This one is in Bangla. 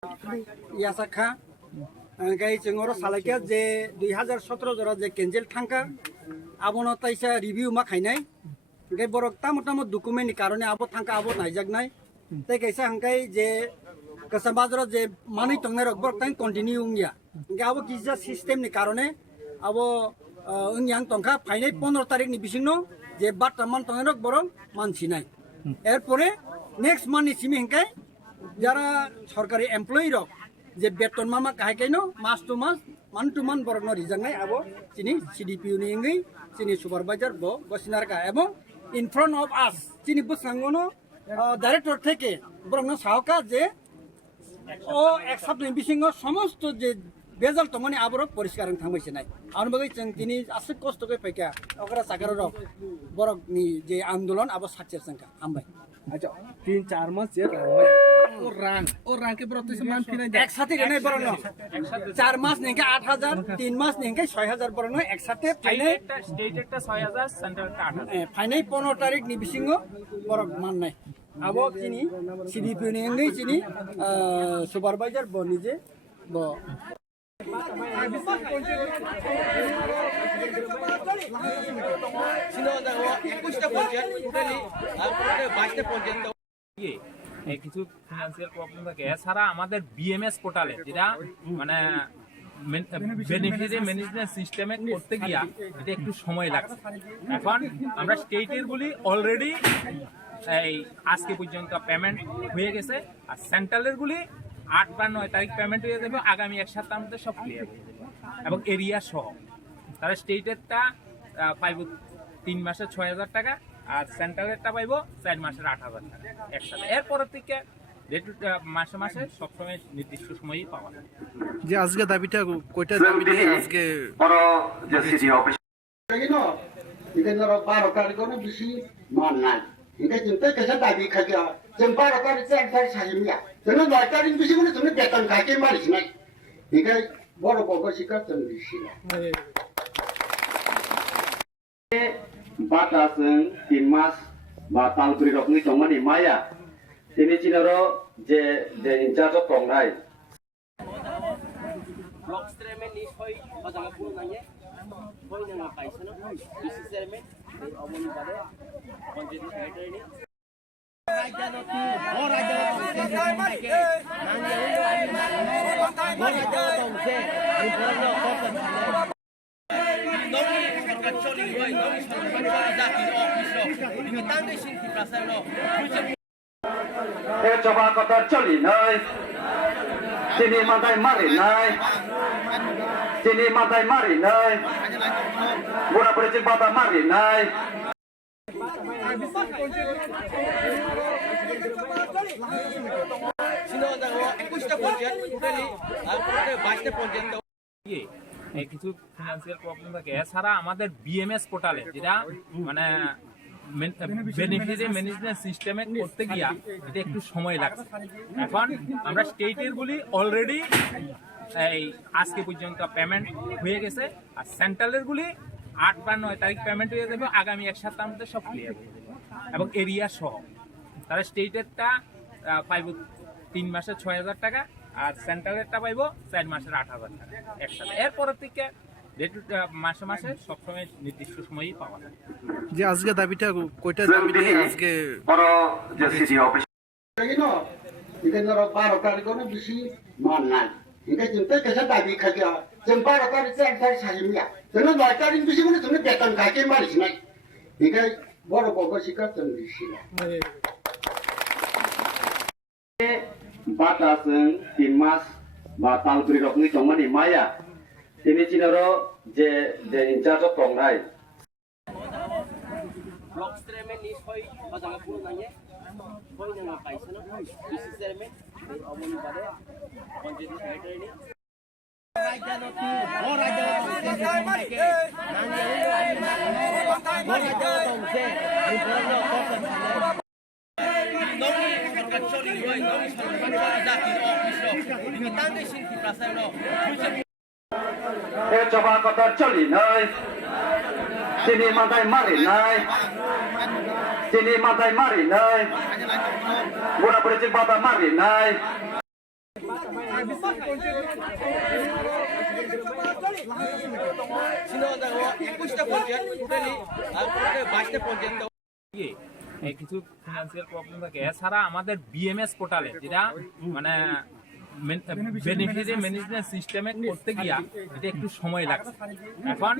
ইয়াসাखा गाय जोङो सालायखा जे 2017 जरा जे केन्सेल थांखा आबनो ताइसा रिभिउ मा खायनाय गाय बरक तामताम डकुमेन्टनि कारणे आबो थांखा आबो नायजागनाय ताइ कैसा हंकाय जे कसम बाजार जे मानि तंनाय रक बरक ताइ कन्टिन्यू उंगिया गाय आबो किजा सिस्टेमनि कारणे आबो उंगियां तंखा फाइनाय 15 तारिखनि बिसिंनो जे बाटा मान तंनाय रक बरक मानसिनाय एरपरे नेक्स्ट माननि सिमि हंकाय যারা সরকারি এমপ্লয়ি রক যে বেতন মামা কাহাইকাইনো মাস টু মান বরক ন রিজাংনাই আবো চিনি সিডিপিউ নি ইংগি চিনি সুপারভাইজার ব বসিনারকা এবং ইন ফ্রন্ট অফ আস চিনি বুসাঙ্গনো ডাইরেক্টর থেকে বরক ন সাহকা যে ও এক সপ্তাহ বিসিঙ্গ সমস্ত যে বেজাল তমানি আবরক পরিষ্কার থামাইছে নাই আনবাগै जों दिनै आसे कस्तकै फैका ओकरा सागार रक बरक नि जे आन्दोलन आबो साक्सेस संका हामबाय अच्छा 3-4 मास जे और रंग के बरत से मान फिना एक साथे गने बरन 4 मास नेके 8000 3 मास नेके 6000 बरन एक साथे फाइनाय स्टेट একটা 6000 सेंट्रल একটা 8000 फाइनाय 15 तारिख नि बिसिंगो बरक माननाय आबो चिनि सिडिपि नि ngै चिनि सुपारभाइजार ब निजे ब কিছু ফিনান্সিয়াল প্রবলেম থাকে এছাড়া আমাদের বিএমএস পোর্টালে যেটা মানে বেনিফিশিয়ারি ম্যানেজমেন্ট সিস্টেমে করতে গিয়া এটা একটু সময় লাগছে এখন আমরা স্টেটের গুলি অলরেডি এই আজকে পর্যন্ত পেমেন্ট হয়ে গেছে আর সেন্ট্রালের গুলি 8 বা 9 তারিখ পেমেন্ট হয়ে যাবে আগামী এক সপ্তাহের মধ্যে সব ক্লিয়ার হয়ে যাবে এবং এরিয়া সহ তাহলে স্টেটেরটা পাইব 3 মাসে 6000 টাকা আর সেন্ট্রালেরটা পাইব 4 মাসের 8000 টাকা একসাথে এরপর থেকে মাসে মাসে সবসময় নির্দিষ্ট সময়ই পাওয়া যায় যে আজকে দাবিটা কয়টা দাবি নিয়ে আজকে বড় যে সিটি অফিস no 이게 너로 바로 가리고는 비시 만난 이게 진짜 그래서 다비 가게 좀 바로 가리 쌩살 사입니다 저는 날짜린 비시고는 저는 배턴 가게 말이지만 이게 뭐로 보고 시켰던 비시야 বাতাসং 3 মাস বা তালপুরি রকনি তমানি মায়া তিনি চিনারো যে যে ইনচার্জ অফ টংরাই ব্লক চেয়ারম্যান নিশ্চয় মজাঙ্গা পুরো নাইয়ে বই না পাইছে না ডিসি চেয়ারম্যান এই অমনি বাদে পঞ্চায়েত সেক্রেটারি নি এ জবা কথা চলি নাই তিনি মাথায় মারি নাই তিনি মাথায় মারি নাই বুড়া পড়েছে বাবা মারি নাই কিছু ফিনান্সিয়াল প্রবলেম থাকে এছাড়া আমাদের বিএমএস পোর্টালে যেটা মানে বেনিফিশিয়ারি ম্যানেজমেন্ট সিস্টেমে করতে গিয়া এটা একটু সময় লাগছে এখন আমরা স্টেটের গুলি অলরেডি এই আজকে পর্যন্ত পেমেন্ট হয়ে গেছে আর সেন্ট্রালের গুলি 8 বা 9 তারিখ পেমেন্ট হয়ে যাবে আগামী এক সপ্তাহের মধ্যে সব ক্লিয়ার হয়ে যাবে এবং এরিয়া সহ তাহলে স্টেটেরটা পাইব 3 মাসে 6000 টাকা আর সেন্ট্রালেরটা পাইব 4 মাসের 8000 টাকা একসাথে এরপর থেকে মাসে মাসে সবসময় নির্দিষ্ট সময়ই পাওয়া যায় যে আজকে দাবিটা কয়টা দাবি নিয়ে আজকে বড় যে সিটি অফিস no 이게 너로 바로 가리고는 비시 만난 이게 진짜 그래서 다비 가게 좀 바로 가리 쌩살 사입니다 저는 날짜린 비시고는 저는 배턴 가게 말이지만 이게 뭐로 보고 시켰던 비시야 বাতাসং 3 মাস বা তালপুরি রকনি তমানি মায়া তিনি চিনারো যে যে ইনচার্জ অফ টংরাই ব্লক চেয়ারম্যান নিশ্চয় মজাঙ্গা পুরো নাইয়ে বই না পাইছে না ডিসি চেয়ারম্যান এই অমনি বাদে পঞ্চায়েত সেক্রেটারি নি এ জবা কথা চলি নাই তিনি মাথায় মারি নাই তিনি মাথায় মারি নাই বুড়া পড়েছে বাবা মারি নাই একুশটা পঞ্চায়েত টোটালি 22টা পঞ্চায়েত কিছু ফিনান্সিয়াল প্রবলেম থাকে। এছাড়া আমাদের বিএমএস পোর্টালে যেটা মানে বেনিফিশিয়ারি ম্যানেজমেন্ট সিস্টেমে করতে গিয়া এটা একটু সময় লাগছে। এখন